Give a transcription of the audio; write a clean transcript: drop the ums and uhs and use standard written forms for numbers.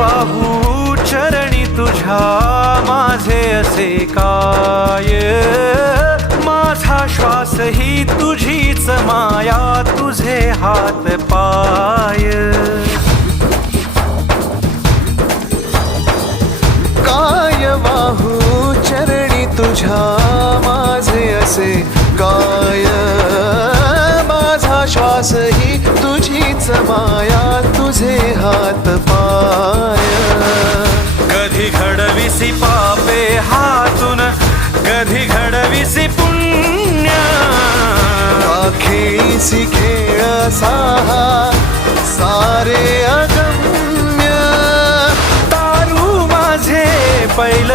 वाहू चरणी तुझ्या माझे असे काय, माझा श्वास ही तुझीच माया, तुझे हात पाय. काय वाहू चरणी तुझ्या माझे असे काय, माझा श्वास ही तुझीच माया, तुझे हात पाय. कधी घडविसी पापे हातून, कधी घडविसी पुण्य, खेळीसी खेळ साहा सारे अगम्य. तारू माझे पैल